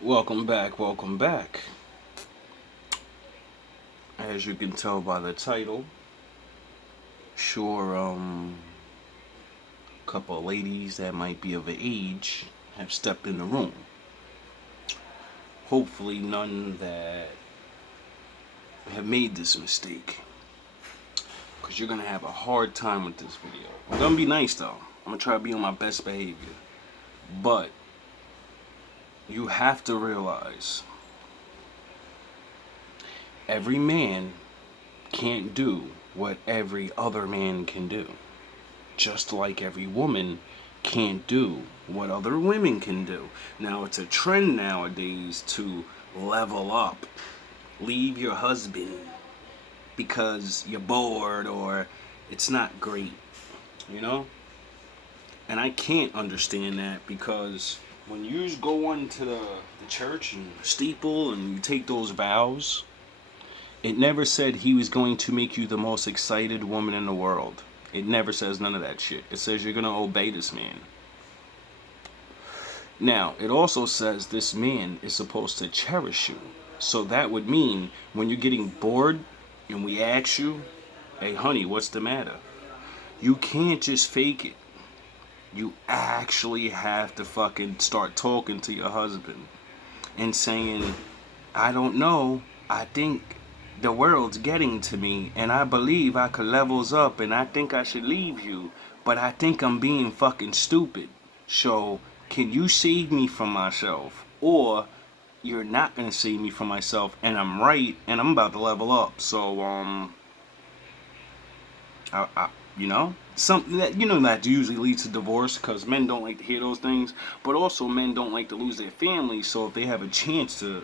Welcome back, welcome back. As you can tell by the title, sure, a couple of ladies that might be of age have stepped in the room. Hopefully, none that have made this mistake. Because you're going to have a hard time with this video. I'm going to be nice though. I'm going to try to be on my best behavior. But, you have to realize every man can't do what every other man can do. Just like every woman can't do what other women can do. Now, it's a trend nowadays to level up. Leave your husband because you're bored or it's not great, you know? And I can't understand that because when you go into the church and steeple and you take those vows, it never said he was going to make you the most excited woman in the world. It never says none of that shit. It says you're going to obey this man. Now, it also says this man is supposed to cherish you. So that would mean when you're getting bored and we ask you, hey honey, what's the matter? You can't just fake it. You actually have to fucking start talking to your husband and saying, I don't know, I think the world's getting to me and I believe I could levels up and I think I should leave you, but I think I'm being fucking stupid. So can you save me from myself? Or you're not gonna save me from myself and I'm right and I'm about to level up. So something that that usually leads to divorce because men don't like to hear those things, but also men don't like to lose their families. So if they have a chance to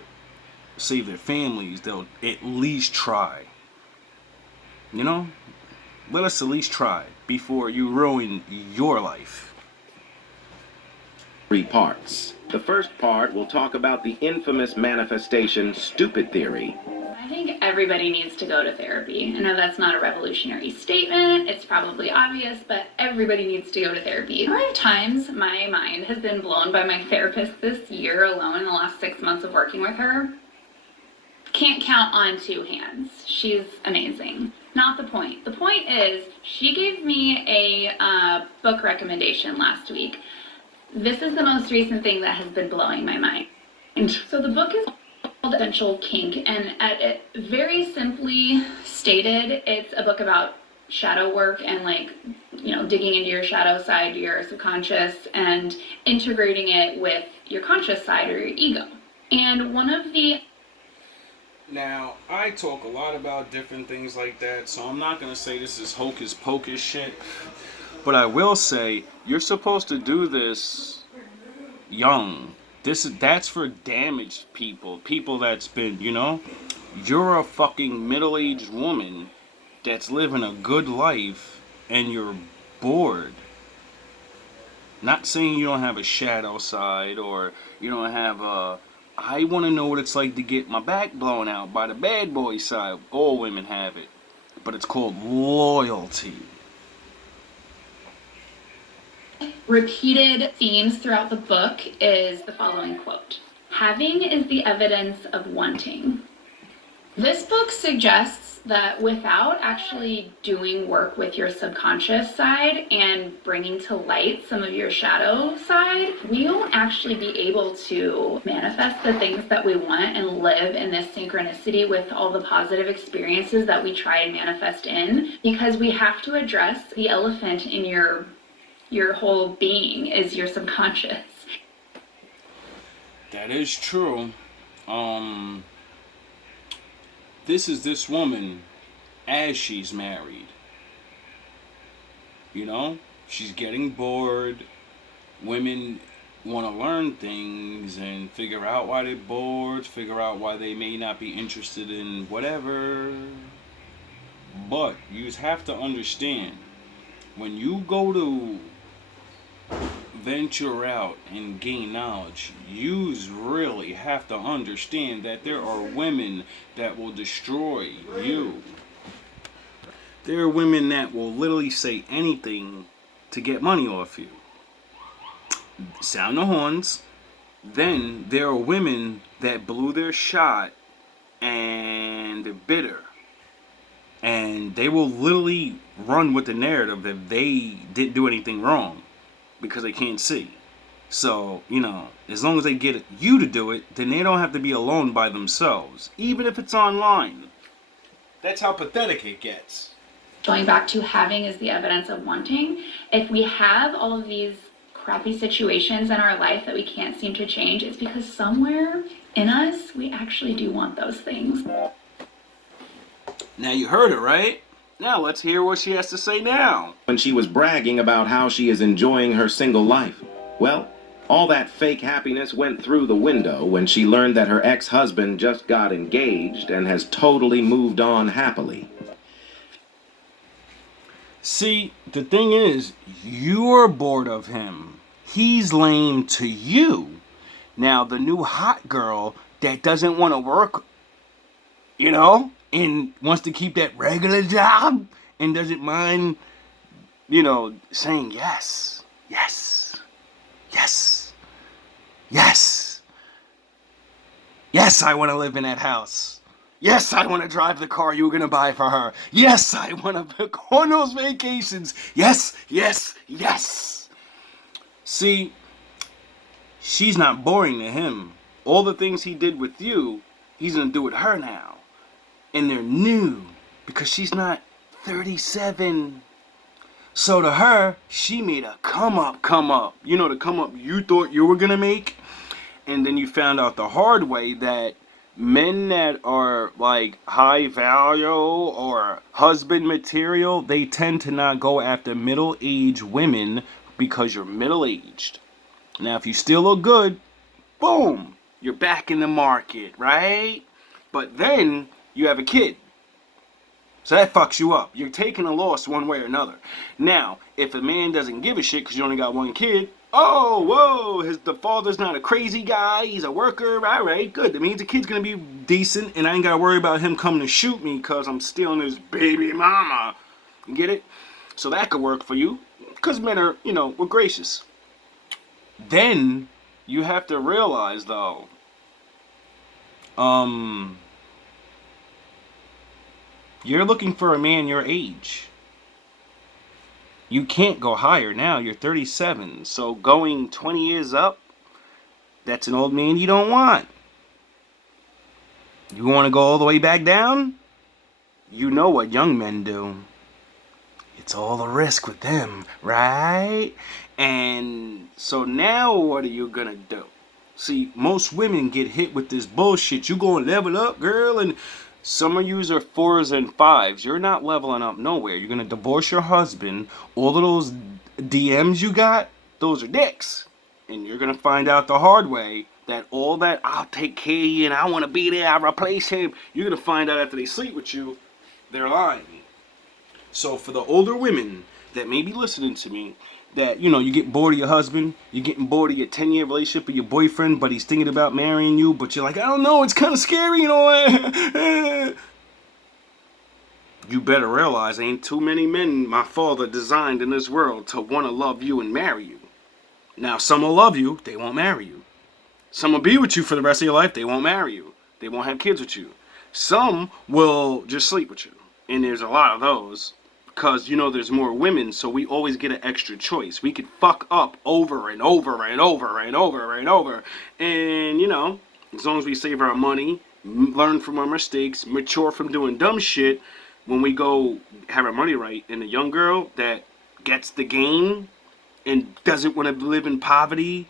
save their families, they'll at least try. Let us at least try before you ruin your life. Three parts. The first part will talk about the infamous manifestation stupid theory. I think everybody needs to go to therapy. I know that's not a revolutionary statement, it's probably obvious, but everybody needs to go to therapy. 5 times my mind has been blown by my therapist this year alone in the last 6 months of working with her. Can't count on 2 hands. She's amazing. Not the point. The point is, she gave me a book recommendation last week. This is the most recent thing that has been blowing my mind. So the book is called Essential Kink, and at it, very simply stated, it's a book about shadow work and digging into your shadow side, your subconscious, and integrating it with your conscious side or your ego. And one of the Now, I talk a lot about different things like that, so I'm not going to say this is hocus pocus shit. But I will say, you're supposed to do this young. That's for damaged people. People that's been, you're a fucking middle-aged woman that's living a good life and you're bored. Not saying you don't have a shadow side or you don't have a I want to know what it's like to get my back blown out by the bad boy side. All women have it. But it's called loyalty. repeated themes throughout the book is the following quote: "Having is the evidence of wanting." This book suggests that without actually doing work with your subconscious side and bringing to light some of your shadow side, we won't actually be able to manifest the things that we want and live in this synchronicity with all the positive experiences that we try and manifest in, because we have to address the elephant in your whole being is your subconscious. That is true. This is this woman as she's married. She's getting bored. Women want to learn things and figure out why they're bored, figure out why they may not be interested in whatever. But you have to understand, when you go to venture out and gain knowledge, you really have to understand that there are women that will destroy you. There are women that will literally say anything to get money off you. Sound the horns. Then there are women that blew their shot and they're bitter. And they will literally run with the narrative that they didn't do anything wrong because they can't see. So, as long as they get you to do it, then they don't have to be alone by themselves, even if it's online. That's how pathetic it gets. Going back to having is the evidence of wanting. If we have all of these crappy situations in our life that we can't seem to change, it's because somewhere in us, we actually do want those things. Now you heard her, right? Now let's hear what she has to say now. When she was bragging about how she is enjoying her single life. Well, all that fake happiness went through the window when she learned that her ex-husband just got engaged and has totally moved on happily. See, the thing is, you're bored of him. He's lame to you. Now, the new hot girl that doesn't want to work, and wants to keep that regular job and doesn't mind, saying yes, yes, yes, yes. Yes, I want to live in that house. Yes, I want to drive the car you were going to buy for her. Yes, I want to go on those vacations. Yes, yes, yes. See, she's not boring to him. All the things he did with you, he's going to do with her now. And they're new because she's not 37. So to her, she made a come up. The come up you thought you were going to make. And then you found out the hard way that men that are like high value or husband material, they tend to not go after middle-aged women because you're middle-aged. Now, if you still look good, boom, you're back in the market, right? But then you have a kid. So that fucks you up. You're taking a loss one way or another. Now, if a man doesn't give a shit because you only got one kid, the father's not a crazy guy, he's a worker, all right, good. That means the kid's going to be decent, and I ain't got to worry about him coming to shoot me because I'm stealing his baby mama. You get it? So that could work for you because men are, we're gracious. Then you have to realize, though, you're looking for a man your age. You can't go higher now. You're 37. So going 20 years up, that's an old man you don't want. You want to go all the way back down? You know what young men do. It's all the risk with them, right? And so now what are you going to do? See, most women get hit with this bullshit. You going to level up, girl, and some of yous are 4s and 5s. You're not leveling up nowhere. You're going to divorce your husband. All of those DMs you got, those are dicks. And you're going to find out the hard way that all that, I'll take care of you and I want to be there, I'll replace him. You're going to find out after they sleep with you, they're lying. So for the older women that may be listening to me, that, you get bored of your husband, you're getting bored of your 10-year relationship with your boyfriend, but he's thinking about marrying you, but you're like, I don't know, it's kind of scary, You better realize ain't too many men my father designed in this world to want to love you and marry you. Now, some will love you, they won't marry you. Some will be with you for the rest of your life, they won't marry you. They won't have kids with you. Some will just sleep with you, and there's a lot of those. Because, there's more women, so we always get an extra choice. We could fuck up over and over and over and over and over. And, as long as we save our money, learn from our mistakes, mature from doing dumb shit, when we go have our money right, and a young girl that gets the game and doesn't want to live in poverty,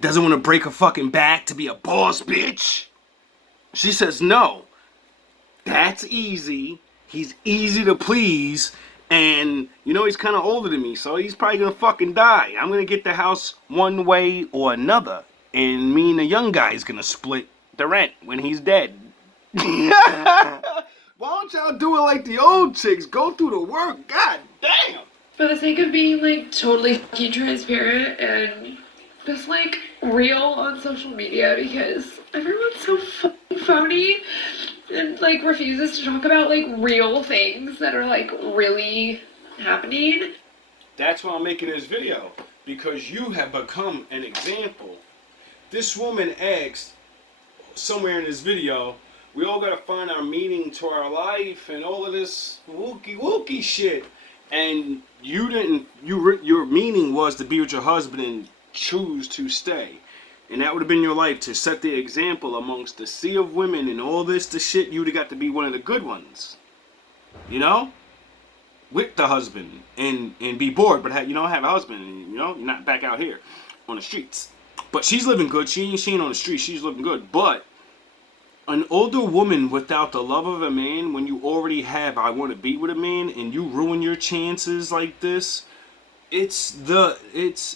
doesn't want to break her fucking back to be a boss bitch, she says no. That's easy. He's easy to please, and he's kind of older than me, so he's probably gonna fucking die. I'm gonna get the house one way or another, and me and the young guy's gonna split the rent when he's dead. Why don't y'all do it like the old chicks? Go through the work, god damn! For the sake of being totally fucking transparent and just real on social media, because everyone's so fucking phony and refuses to talk about real things that are really happening. That's why I'm making this video, because you have become an example This woman asked somewhere in this video, we all gotta find our meaning to our life and all of this wookie shit. And you didn't. Your meaning was to be with your husband and choose to stay. And that would have been your life, to set the example amongst the sea of women and all this, the shit. You'd have got to be one of the good ones. You know? With the husband. And be bored, but have a husband. And, you're not back out here on the streets. But she's living good. She ain't on the street. She's living good. But an older woman without the love of a man, when you already have I want to be with a man, and you ruin your chances like this, it's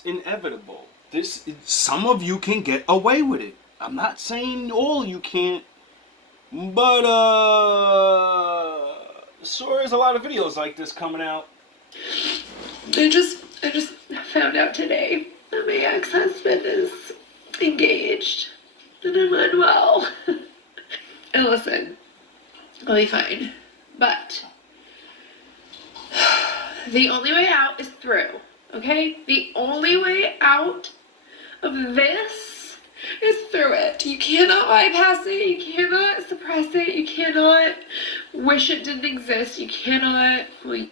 inevitable. Some of you can get away with it. I'm not saying all you can't, but sure is a lot of videos like this coming out. I just found out today that my ex-husband is engaged and I'm unwell. And listen, I'll be fine. But the only way out is through, okay? The only way out of this is through it. You cannot bypass it. You cannot suppress it. You cannot wish it didn't exist. You cannot, well, you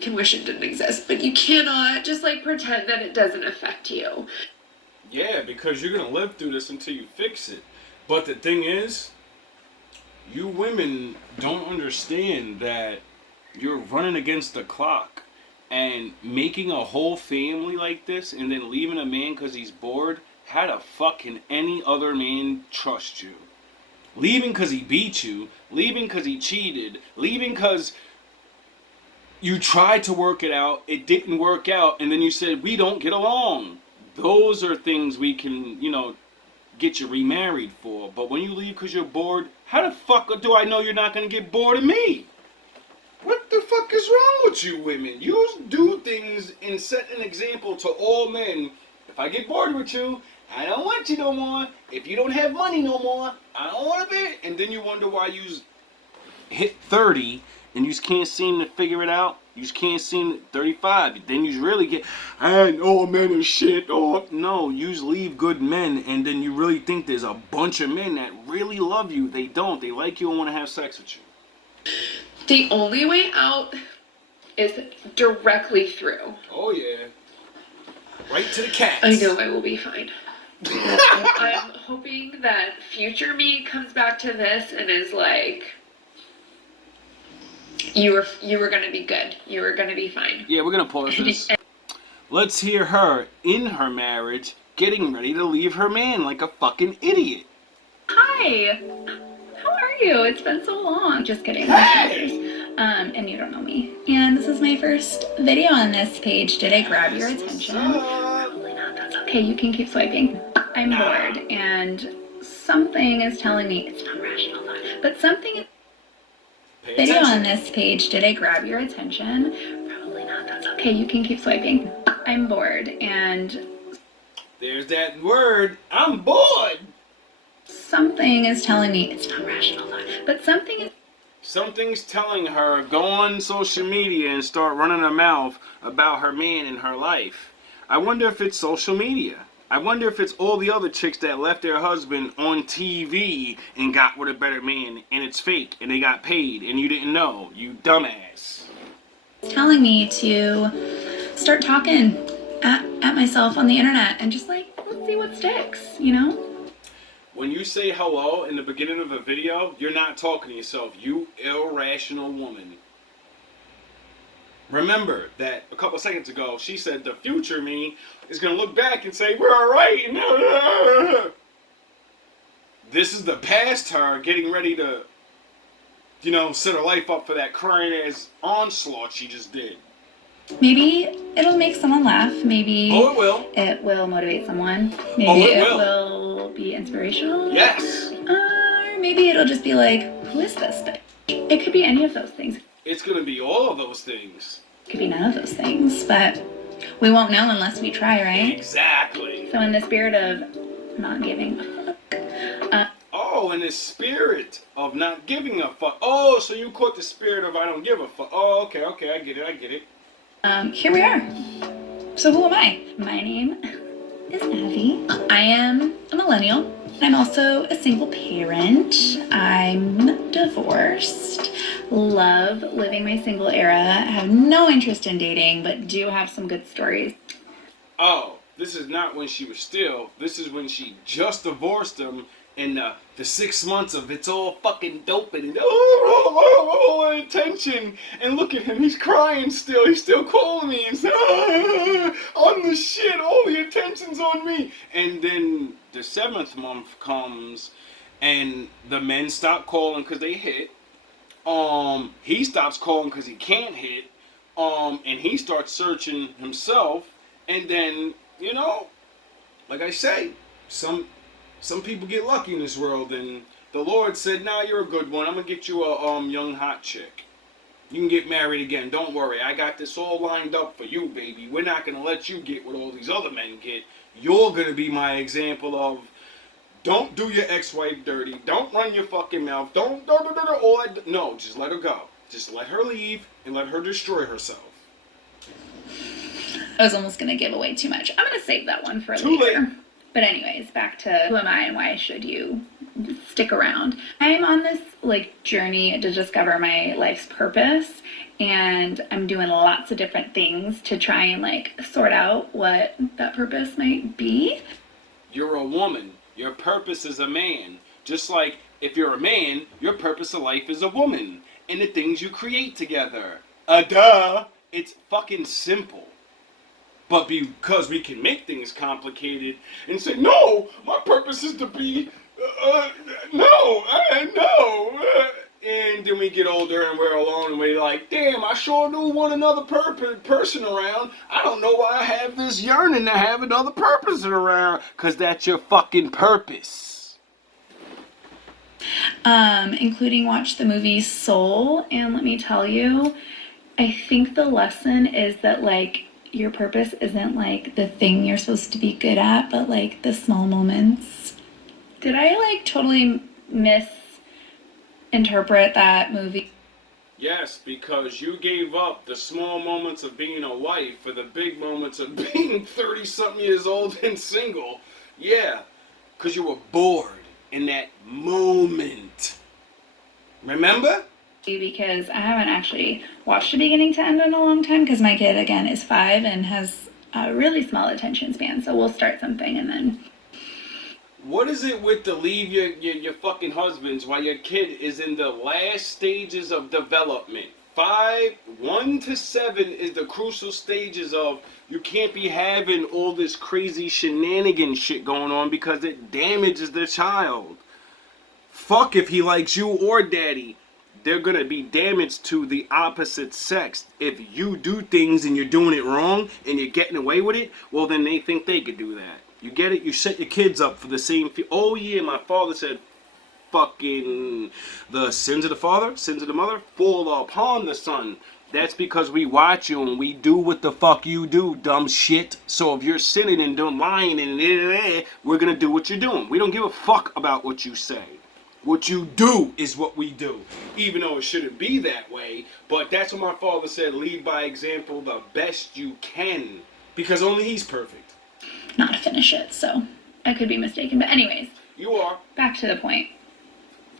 can wish it didn't exist, but you cannot just pretend that it doesn't affect you. Yeah, because you're going to live through this until you fix it. But the thing is, you women don't understand that you're running against the clock. And making a whole family like this and then leaving a man because he's bored, how the fuck can any other man trust you? Leaving because he beat you, leaving because he cheated, leaving because you tried to work it out, it didn't work out, and then you said, we don't get along. Those are things we can, get you remarried for. But when you leave because you're bored, how the fuck do I know you're not going to get bored of me? What the fuck is wrong with you women? You do things and set an example to all men. If I get bored with you, I don't want you no more. If you don't have money no more, I don't want to be. And then you wonder why you hit 30 and you just can't seem to figure it out. You just can't seem to 35. Then you really get, all men are shit. Oh, no, you just leave good men and then you really think there's a bunch of men that really love you. They don't. They like you and want to have sex with you. The only way out is directly through. Oh, yeah. Right to the cats. I know I will be fine. I'm hoping that future me comes back to this and is like, you were going to be good. You were going to be fine. Yeah, we're going to pause this. Let's hear her in her marriage getting ready to leave her man like a fucking idiot. Hi. How are you? It's been so long. Just kidding. Hey! And you don't know me. And this is my first video on this page. Did I grab your attention? Probably not. That's okay. You can keep swiping. I'm bored, and something is telling me it's not rational thought, but something. Video on this page. Did I grab your attention? Probably not. That's okay. You can keep swiping. I'm bored, and there's that word. I'm bored. Something is telling me it's not rational thought, but something's telling her go on social media and start running her mouth about her man and her life. I wonder if it's social media. I wonder if it's all the other chicks that left their husband on TV and got with a better man and it's fake and they got paid and you didn't know, you dumbass. It's telling me to start talking at myself on the internet and just let's see what sticks, When you say hello in the beginning of a video, you're not talking to yourself, you irrational woman. Remember that a couple seconds ago, she said the future me is going to look back and say, we're alright. This is the past her getting ready to, set her life up for that crying ass onslaught she just did. Maybe it'll make someone laugh. Maybe it will. It will motivate someone. Maybe it will be inspirational. Yes. Or maybe it'll just be like, who is this bitch? It could be any of those things. It's going to be all of those things. It could be none of those things, but we won't know unless we try, right? Exactly. So in the spirit of not giving a fuck. Oh, in the spirit of not giving a fuck. Oh, so you caught the spirit of I don't give a fuck. Oh, okay, I get it. Here we are. So who am I? My name is Abby. I am a millennial. I'm also a single parent. I'm divorced. Love living my single era. Have no interest in dating, but do have some good stories. Oh, this is not when she was still. This is when she just divorced him, and the 6 months of it's all fucking doping and attention. And look at him, he's crying still. He's still calling me and saying, "I'm the shit. All the attention's on me." And then the 7th month comes, and the men stop calling because they hit. He stops calling because he can't hit. And he starts searching himself. And then, you know, like I say, some people get lucky in this world, and the Lord said, "Nah, you're a good one. I'm gonna get you a young hot chick. You can get married again. Don't worry. I got this all lined up for you, baby. We're not gonna let you get what all these other men get. You're gonna be my example of don't do your ex-wife dirty. Don't run your fucking mouth. Don't no, just let her go. Just let her leave and let her destroy herself." I was almost going to give away too much. I'm going to save that one for Too later. late. But anyways, back to who am I and why should you stick around. I'm on this journey to discover my life's purpose, and I'm doing lots of different things to try and sort out what that purpose might be. You're a woman. Your purpose is a man. Just like if you're a man, your purpose of life is a woman. And the things you create together. Duh. It's fucking simple. But because we can make things complicated and say, "No, my purpose is to be, no. And then we get older and we're alone and we're like, "Damn, I sure do want another person around. I don't know why I have this yearning to have another person around." Because that's your fucking purpose. Including watch the movie Soul, and let me tell you, I think the lesson is that your purpose isn't the thing you're supposed to be good at, but the small moments. Did I totally misinterpret that movie? Yes, because you gave up the small moments of being a wife for the big moments of being 30-something years old and single. Yeah, because you were bored in that moment. Remember? Because I haven't actually watched the beginning to end in a long time, because my kid, again, is 5 and has a really small attention span. So we'll start something and then... What is it with to leave your fucking husbands while your kid is in the last stages of development? 1 to 7 is the crucial stages of you can't be having all this crazy shenanigan shit going on because it damages the child. Fuck if he likes you or daddy. They're gonna be damaged to the opposite sex. If you do things and you're doing it wrong and you're getting away with it, well then they think they could do that. You get it? You set your kids up for the same oh yeah, my father said fucking the sins of the father, sins of the mother, fall upon the son. That's because we watch you and we do what the fuck you do, dumb shit. So if you're sinning and doing lying and we're gonna do what you're doing. We don't give a fuck about what you say. What you do is what we do, even though it shouldn't be that way. But that's what my father said, lead by example the best you can, because only he's perfect. Not to finish it, so I could be mistaken. But anyways, You are. back to the point.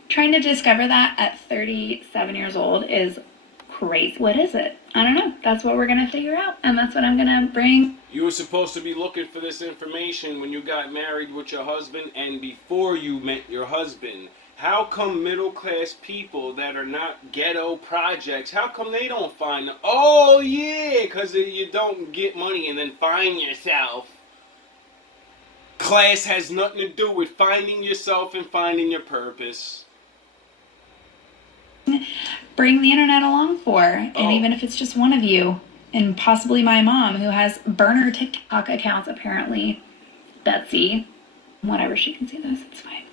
Trying to discover that at 37 years old is crazy. What is it? I don't know. That's what we're going to figure out, and that's what I'm going to bring. You were supposed to be looking for this information when you got married with your husband and before you met your husband. How come middle-class people that are not ghetto projects, how come they don't find them? Oh, yeah, because you don't get money and then find yourself. Class has nothing to do with finding yourself and finding your purpose. Bring the internet along for, and even if it's just one of you, and possibly my mom, who has burner TikTok accounts, apparently. Betsy. Whatever, she can see those, it's fine.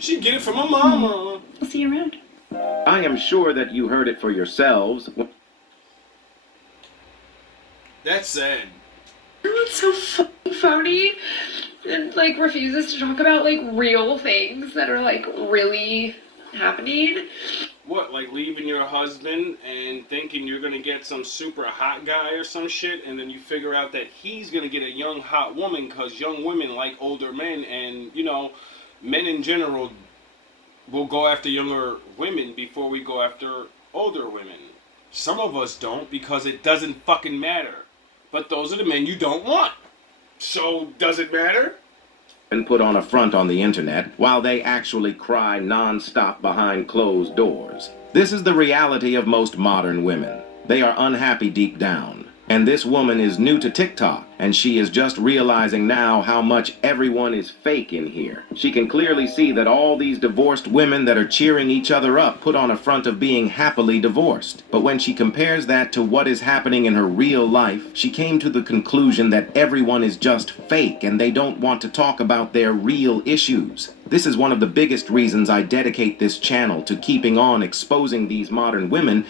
She get it from her mama. We'll see you around. I am sure that you heard it for yourselves. That's sad. Everyone's so fucking phony and refuses to talk about real things that are really happening. What, like leaving your husband and thinking you're gonna get some super hot guy or some shit, and then you figure out that he's gonna get a young hot woman because young women like older men, and you know, men in general will go after younger women before we go after older women. Some of us don't because it doesn't fucking matter. But those are the men you don't want. So, does it matter? And put on a front on the internet while they actually cry non-stop behind closed doors. This is the reality of most modern women. They are unhappy deep down. And this woman is new to TikTok, and she is just realizing now how much everyone is fake in here. She can clearly see that all these divorced women that are cheering each other up put on a front of being happily divorced. But when she compares that to what is happening in her real life, she came to the conclusion that everyone is just fake and they don't want to talk about their real issues. This is one of the biggest reasons I dedicate this channel to keeping on exposing these modern women.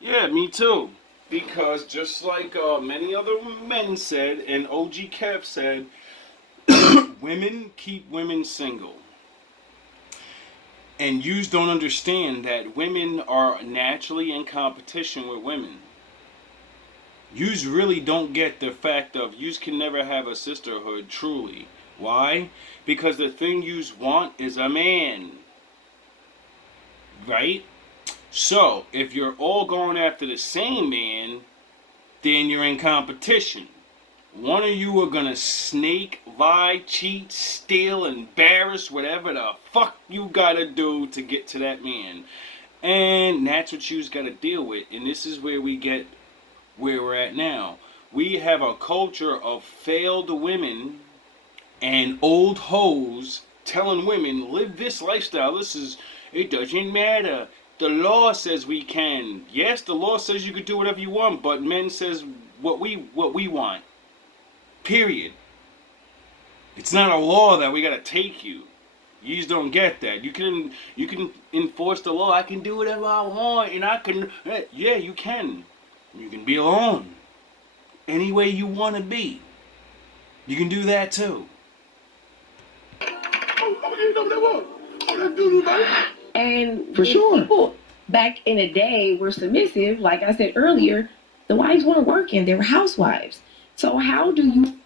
Yeah, me too. Because just like many other men said, and OG Kev said, women keep women single. And yous don't understand that women are naturally in competition with women. Yous really don't get the fact of yous can never have a sisterhood, truly. Why? Because the thing yous want is a man. Right? So, if you're all going after the same man, then you're in competition. One of you are gonna snake, lie, cheat, steal, embarrass, whatever the fuck you gotta do to get to that man. And that's what you's gotta deal with. And this is where we get where we're at now. We have a culture of failed women and old hoes telling women, live this lifestyle. It doesn't matter. The law says we can. Yes, the law says you can do whatever you want, but men says what we want. Period. It's not a law that we gotta take you. You just don't get that. You can enforce the law. I can do whatever I want, and I can. Yeah, you can. You can be alone. Any way you want to be. You can do that too. And For if sure. people back in the day were submissive, like I said earlier, the wives weren't working, they were housewives. So how do you...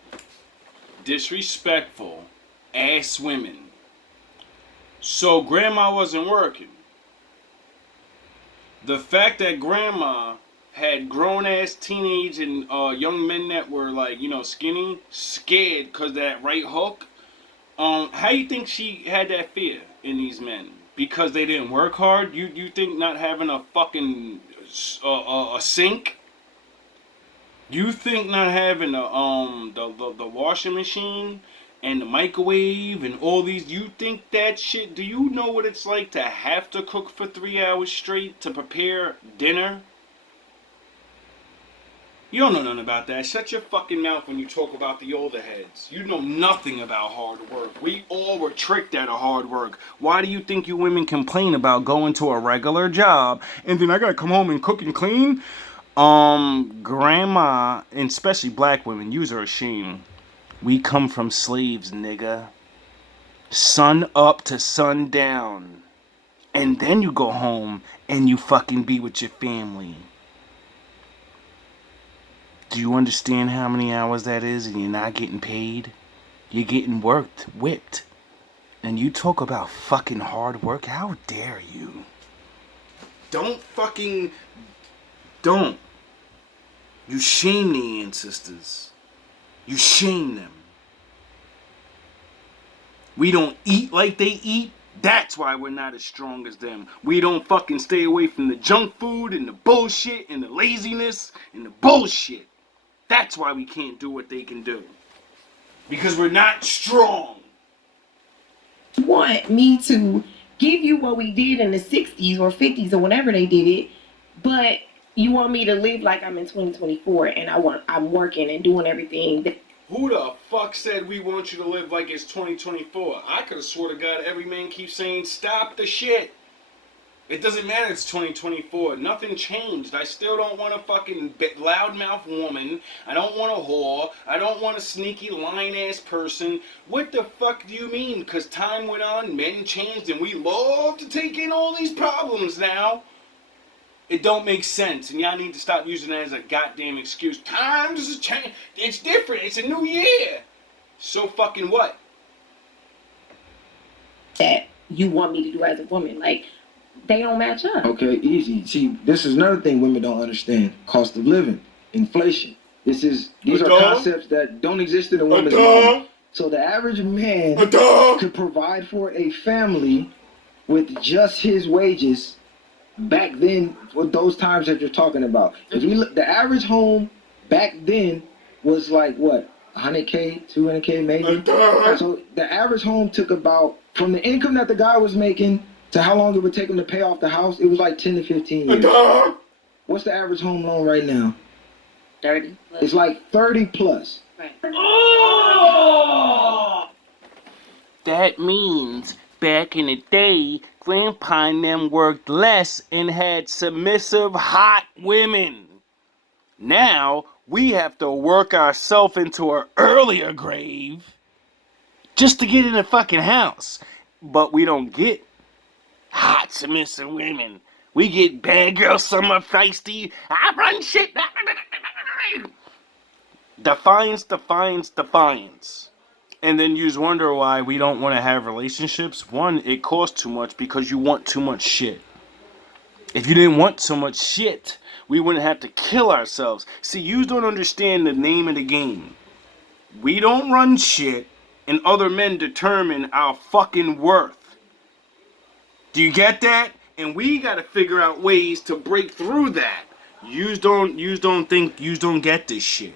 Disrespectful ass women. So grandma wasn't working. The fact that grandma had grown ass teenage and young men that were like, you know, skinny, scared because that right hook. How you think she had that fear in these men? Because they didn't work hard? You think not having a fucking a sink? You think not having the washing machine and the microwave and all these, you think that shit? Do you know what it's like to have to cook for 3 hours straight to prepare dinner? You don't know nothing about that. Shut your fucking mouth when you talk about the older heads. You know nothing about hard work. We all were tricked out of hard work. Why do you think you women complain about going to a regular job and then I gotta come home and cook and clean? Grandma, and especially black women, yous are ashamed. We come from slaves, nigga. Sun up to sun down. And then you go home and you fucking be with your family. Do you understand how many hours that is and you're not getting paid? You're getting whipped. And you talk about fucking hard work? How dare you? Don't. You shame the ancestors. You shame them. We don't eat like they eat. That's why we're not as strong as them. We don't fucking stay away from the junk food and the bullshit and the laziness and the bullshit. That's why we can't do what they can do. Because we're not strong. You want me to give you what we did in the 60s or 50s or whenever they did it, but you want me to live like I'm in 2024 and I'm working and doing everything that... Who the fuck said we want you to live like it's 2024? I could have swore to God every man keeps saying, stop the shit. It doesn't matter, it's 2024. Nothing changed. I still don't want a fucking loudmouth woman. I don't want a whore. I don't want a sneaky lying-ass person. What the fuck do you mean? Because time went on, men changed, and we love to take in all these problems now. It don't make sense, and y'all need to stop using it as a goddamn excuse. Times has changed. It's different. It's a new year. So fucking what? That you want me to do as a woman. Like, they don't match up. Okay, easy. See, this is another thing women don't understand. Cost of living, inflation. These are concepts that don't exist in a woman's mind. So the average man could provide for a family with just his wages back then, with those times that you're talking about. If you look, the average home back then was like what, 100K, 200K maybe. So the average home took about, from the income that the guy was making to how long it would take him to pay off the house, it was like 10 to 15 years. What's the average home loan right now? 30 plus. It's like 30 plus. Right. Oh! That means back in the day, Grandpa and them worked less and had submissive, hot women. Now, we have to work ourselves into an earlier grave just to get in the fucking house. But we don't get hot, submissive women. We get bad girl summer feisty. I run shit. Defines. And then you wonder why we don't want to have relationships. One, it costs too much because you want too much shit. If you didn't want so much shit, we wouldn't have to kill ourselves. See, you don't understand the name of the game. We don't run shit, and other men determine our fucking worth. Do you get that? And we gotta figure out ways to break through that. Yous don't get this shit.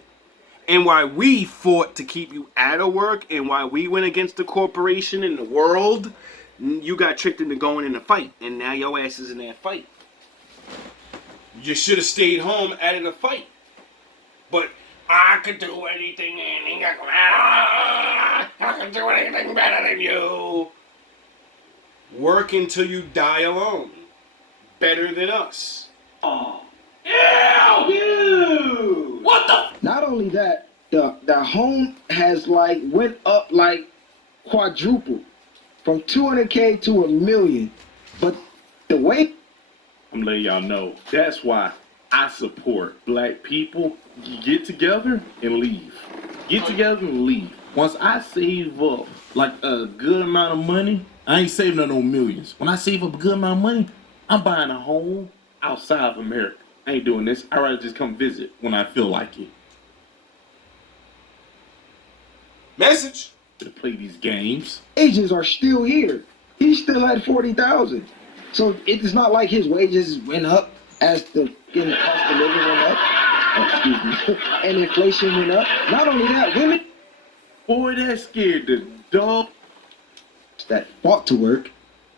And why we fought to keep you out of work, and why we went against the corporation and the world, you got tricked into going in a fight, and now your ass is in that fight. You should have stayed home out of the fight. But I could do anything, and I could do anything better than you. Work until you die alone. Better than us. Oh. Ew! What the? Not only that, the home has like went up like quadruple from 200K to $1 million. But the way I'm letting y'all know, that's why I support black people. Get together and leave. Get together and leave. Once I save up like a good amount of money, I ain't saving no millions. When I save up a good amount of money, I'm buying a home outside of America. I ain't doing this. I'd rather just come visit when I feel like it. Message. To play these games. wages are still here. He's still at 40,000. So it's not like his wages went up as the cost of living went up. Excuse me. And inflation went up. Not only that, women, Boy, that scared the dog. that fought to work,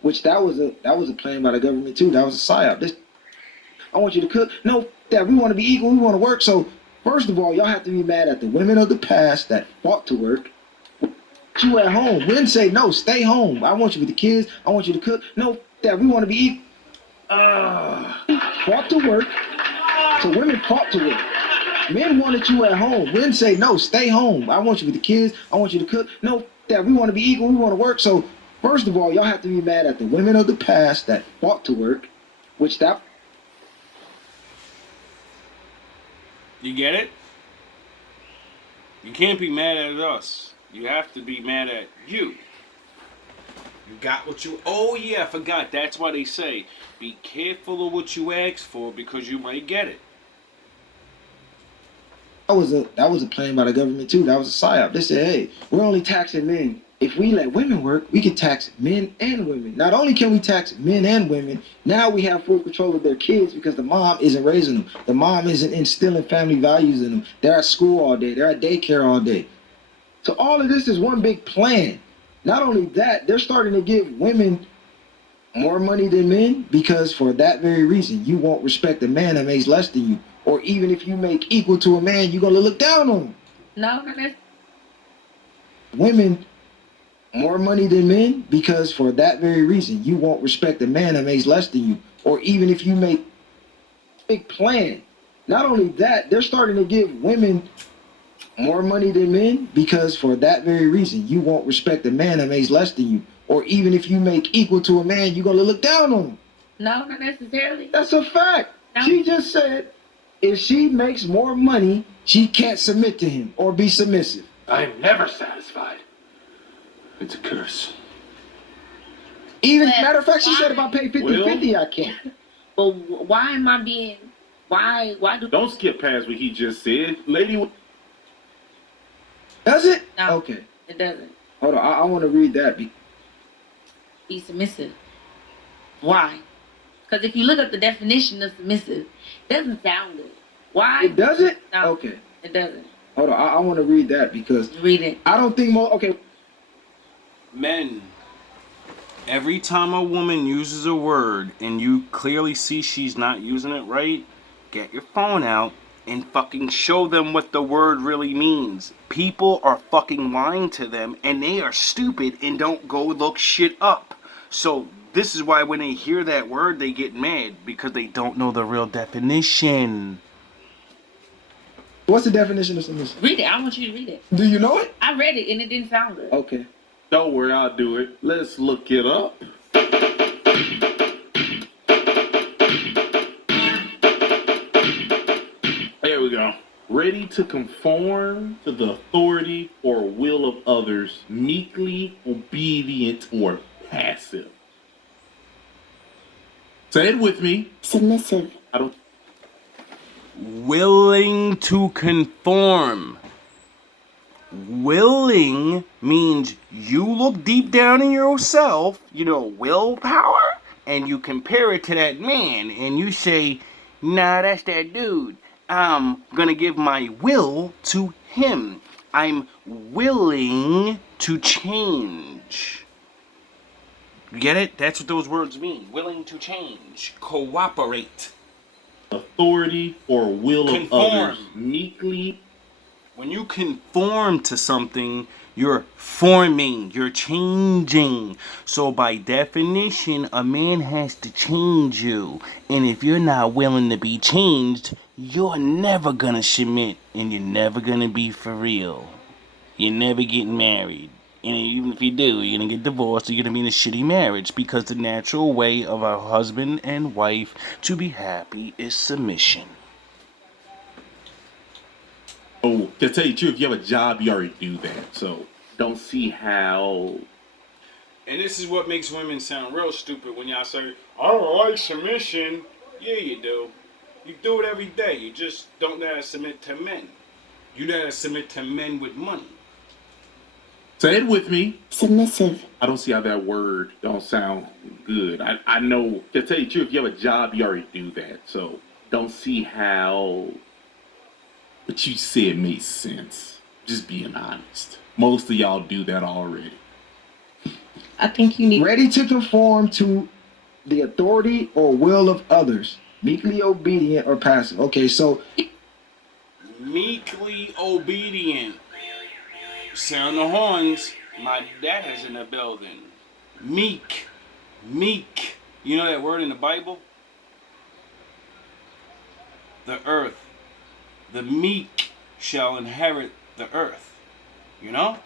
which that was a plan by the government too. That was a psyop. I want you to cook. No, that we want to be equal. We want to work. So first of all, y'all have to be mad at the women of the past that fought to work. You at home. Women say no, stay home. I want you with the kids. I want you to cook. No, that we want to be equal. Fought to work. So women fought to work. Men wanted you at home. Women say no, stay home. I want you with the kids. I want you to cook. No, that we want to be equal. We want to work. So first of all, y'all have to be mad at the women of the past that fought to work, which that. You get it? You can't be mad at us. You have to be mad at you. You got what you... Oh, yeah, I forgot. That's why they say, be careful of what you ask for because you might get it. That was a plan by the government too. That was a psyop. They said, hey, we're only taxing men. If we let women work, we can tax men and women. Not only can we tax men and women, now we have full control of their kids because the mom isn't raising them. The mom isn't instilling family values in them. They're at school all day. They're at daycare all day. So all of this is one big plan. Not only that, they're starting to give women more money than men because for that very reason, you won't respect a man that makes less than you. Or even if you make equal to a man, you're going to look down on him. No, Women more money than men because for that very reason, you won't respect a man that makes less than you. Or even if you make a big plan. Not only that, they're starting to give women more money than men because for that very reason, you won't respect a man that makes less than you. Or even if you make equal to a man, you're going to look down on him. No, not necessarily. That's a fact. No. She just said if she makes more money, she can't submit to him or be submissive. I am never satisfied. It's a curse. Even But matter of fact, she why- said if I pay 50-50, I can't. But why am I being? Why do? Don't skip past what he just said. Lady, Does it? No. Okay. It doesn't. Hold on. I want to read that. Be submissive. Why? Because if you look up the definition of submissive, it doesn't sound good. Why? It doesn't? No. Okay. It doesn't. Hold on. I want to read that because Read it. I don't think more. Okay. Men, every time a woman uses a word and you clearly see she's not using it right, get your phone out and fucking show them what the word really means. People are fucking lying to them and they are stupid and don't go look shit up. So this is why when they hear that word they get mad because they don't know the real definition. What's the definition of submission? Read it. I want you to read it. Do you know it? I read it and it didn't sound good. Okay. don't worry, I'll do it. Let's look it up. There we go. Ready to conform to the authority or will of others, meekly obedient or passive. Say it with me. Submissive. I don't. Willing to conform. Willing means you look deep down in yourself, willpower, and you compare it to that man, and you say, nah, that's that dude. I'm gonna give my will to him. I'm willing to change. You get it? That's what those words mean. Willing to change. Cooperate. Authority or will of Conform. others, meekly. When you conform to something, you're forming, you're changing. So by definition, a man has to change you. And if you're not willing to be changed, you're never gonna submit and you're never gonna be for real. You're never getting married. And even if you do, you're gonna get divorced or you're gonna be in a shitty marriage because the natural way of a husband and wife to be happy is submission. Oh, to tell you the truth, if you have a job, you already do that. So don't see how. And this is what makes women sound real stupid when y'all say, I don't like submission. Yeah, you do. You do it every day. You just don't know how to submit to men. You know how to submit to men with money. Say it with me. Submissive. I don't see how that word don't sound good. I know, to tell you the truth, if you have a job, you already do that. So don't see how what you said made sense. Just being honest. Most of y'all do that already. I think you need. Ready to conform to the authority or will of others. Meekly obedient or passive. Okay, so Meekly obedient. Sound the horns. My dad is in the building. Meek. Meek. You know that word in the Bible? The earth. The meek shall inherit the earth. You know?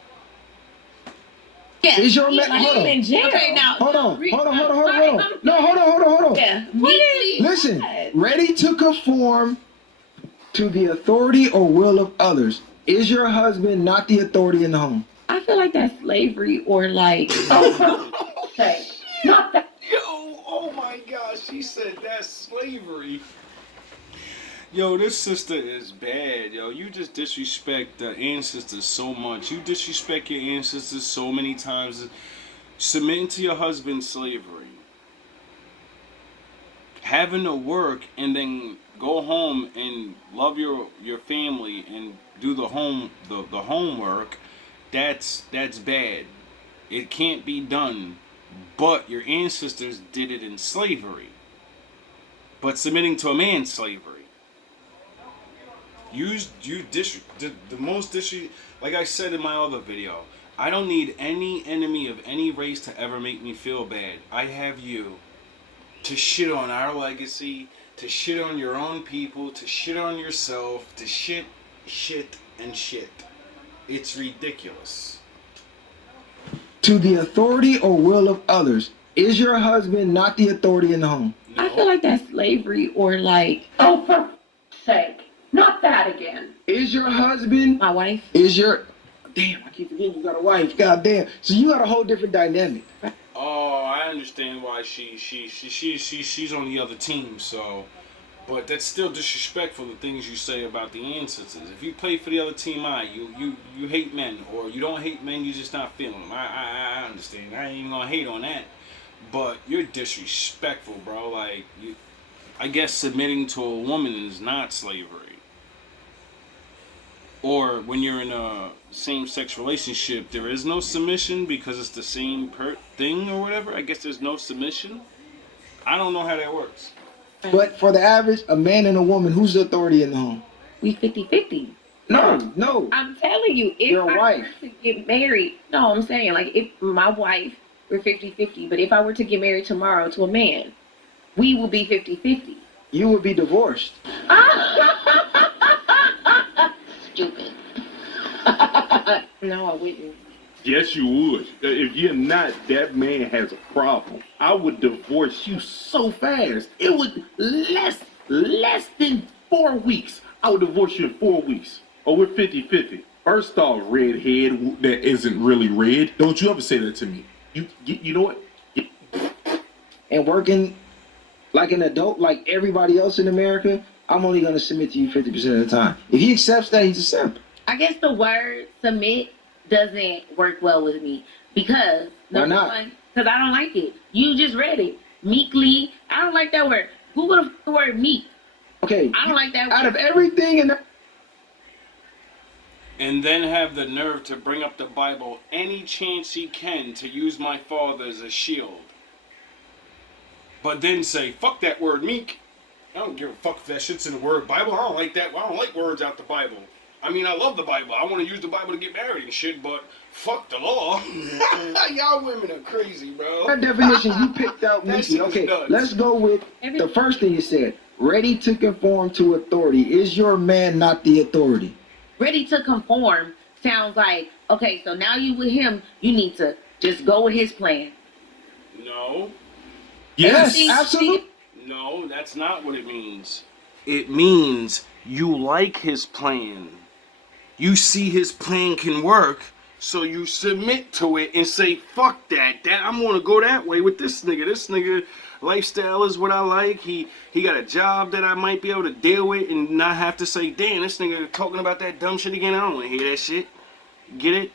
Yeah. is your He's man? Hold on. in jail. Okay, now. Hold on. No, hold on. Yeah. Listen. Ready to conform to the authority or will of others. Is your husband not the authority in the home? I feel like that's slavery or like. Okay. Not that. Yo, oh my gosh, she said that's slavery. Yo, this sister is bad, yo. You just disrespect the ancestors so much. You disrespect your ancestors so many times. Submitting to your husband's slavery. Having to work and then go home and love your family and do the homework, that's bad. It can't be done. But your ancestors did it in slavery. But submitting to a man's slavery. The most like I said in my other video, I don't need any enemy of any race to ever make me feel bad. I have you to shit on our legacy, to shit on your own people, to shit on yourself, to shit, and shit. It's ridiculous. To the authority or will of others, is your husband not the authority in the home? No. I feel like that's slavery or like, Oh, for sake. Not that again. Is your husband, my wife. is your, damn, I keep forgetting you got a wife, god damn. So you got a whole different dynamic. Oh, I understand why she's on the other team, so, but that's still disrespectful, the things you say about the ancestors. If you play for the other team, you hate men, or you don't hate men, you just not feeling them. I understand. I ain't even gonna hate on that, but you're disrespectful, bro. Like, I guess submitting to a woman is not slavery. Or when you're in a same-sex relationship, there is no submission because it's the same thing or whatever. I guess there's no submission. I don't know how that works. But for the average, a man and a woman, who's the authority in the home? We 50-50. No. I'm telling you, if Your I wife. were to get married, no, I'm saying, like, if my wife, we're 50-50, but if I were to get married tomorrow to a man, we will be 50-50. You would be divorced. Stupid. No, I wouldn't. Yes, you would. If you're not, that man has a problem. I would divorce you so fast. It would less than 4 weeks. I would divorce you in 4 weeks. Oh, we're 50-50. First off, redhead that isn't really red. Don't you ever say that to me. You know what? And working like an adult, like everybody else in America, I'm only going to submit to you 50% of the time. If he accepts that, he's a simp. I guess the word submit doesn't work well with me because Why not? Because I don't like it. You just read it. Meekly. I don't like that word. Google the word meek. Okay. I don't like that word. Out of everything in the... And then have the nerve to bring up the Bible any chance he can to use my father as a shield. But then say, fuck that word meek. I don't give a fuck if that shit's in the word Bible. I don't like that. I don't like words out the Bible. I mean, I love the Bible. I want to use the Bible to get married and shit, but fuck the law. Y'all women are crazy, bro. That definition you picked out, That Mickey. shit is Okay, nuts. let's go with the first thing you said. Ready to conform to authority. Is your man not the authority? Ready to conform sounds like, okay, so now you with him, you need to just go with his plan. No. Yes, absolutely. No, that's not what it means. It means you like his plan. You see his plan can work, so you submit to it and say, fuck that. I'm gonna go that way with this nigga. This nigga lifestyle is what I like. He got a job that I might be able to deal with and not have to say, damn, this nigga talking about that dumb shit again. I don't wanna hear that shit. Get it?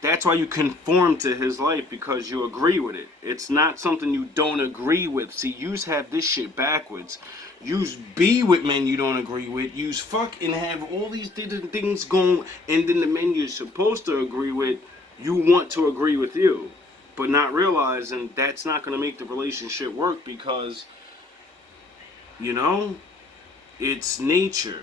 That's why you conform to his life, because you agree with it. It's not something you don't agree with. See, yous have this shit backwards. Yous be with men you don't agree with. Yous fuck and have all these different things going, and then the men you're supposed to agree with, you want to agree with you. But not realizing that's not going to make the relationship work because, you know, it's nature.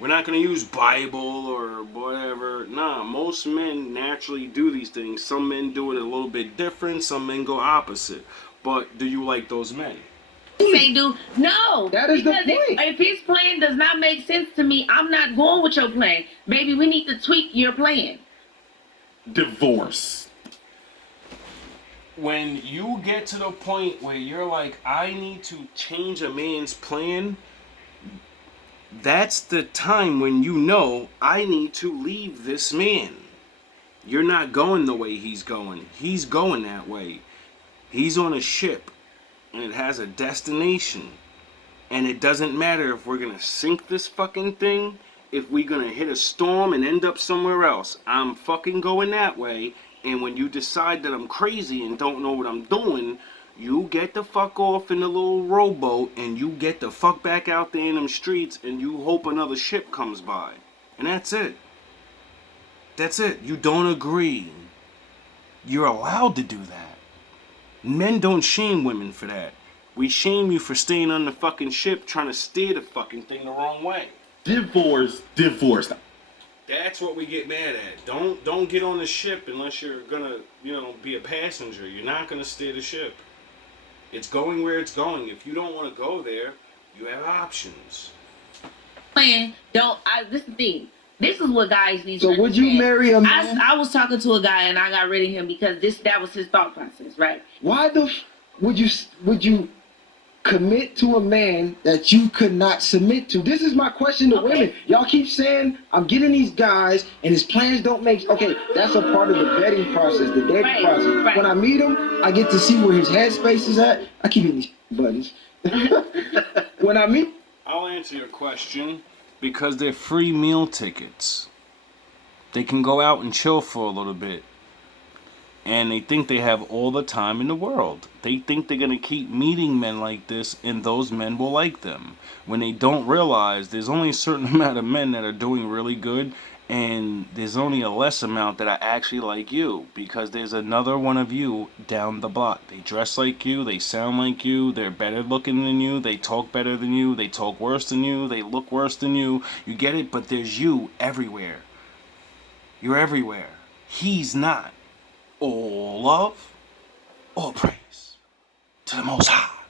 We're not going to use Bible or whatever. Nah, most men naturally do these things. Some men do it a little bit different. Some men go opposite. But do you like those men? Say, do no. That is the because point. If his plan does not make sense to me, I'm not going with your plan. Baby, we need to tweak your plan. Divorce. When you get to the point where you're like, I need to change a man's plan, that's the time when you know I need to leave this man. You're not going the way he's going. He's going that way. He's on a ship and it has a destination. And it doesn't matter if we're going to sink this fucking thing, if we're going to hit a storm and end up somewhere else. I'm fucking going that way. And when you decide that I'm crazy and don't know what I'm doing, you get the fuck off in the little rowboat and you get the fuck back out there in them streets and you hope another ship comes by. And that's it. That's it. You don't agree. You're allowed to do that. Men don't shame women for that. We shame you for staying on the fucking ship trying to steer the fucking thing the wrong way. Divorce. That's what we get mad at. Don't get on the ship unless you're gonna, be a passenger. You're not gonna steer the ship. It's going where it's going. If you don't want to go there, you have options. This is the thing. This is what guys need to So would you understand. marry a man? I was talking to a guy and I got rid of him because that was his thought process, right? Why would you commit to a man that you could not submit to? This is my question to women. Y'all keep saying I'm getting these guys and his plans don't make. Okay, that's a part of the vetting process, the dating process. Right. When I meet him, I get to see where his headspace is at. I keep hitting these buttons. When I meet, I'll answer your question because they're free meal tickets. They can go out and chill for a little bit. And they think they have all the time in the world. They think they're going to keep meeting men like this and those men will like them. When they don't realize there's only a certain amount of men that are doing really good and there's only a less amount that are actually like you because there's another one of you down the block. They dress like you, they sound like you, they're better looking than you, they talk better than you, they talk worse than you, they look worse than you. You get it? But there's you everywhere. You're everywhere. He's not. All love, all praise to the Most High.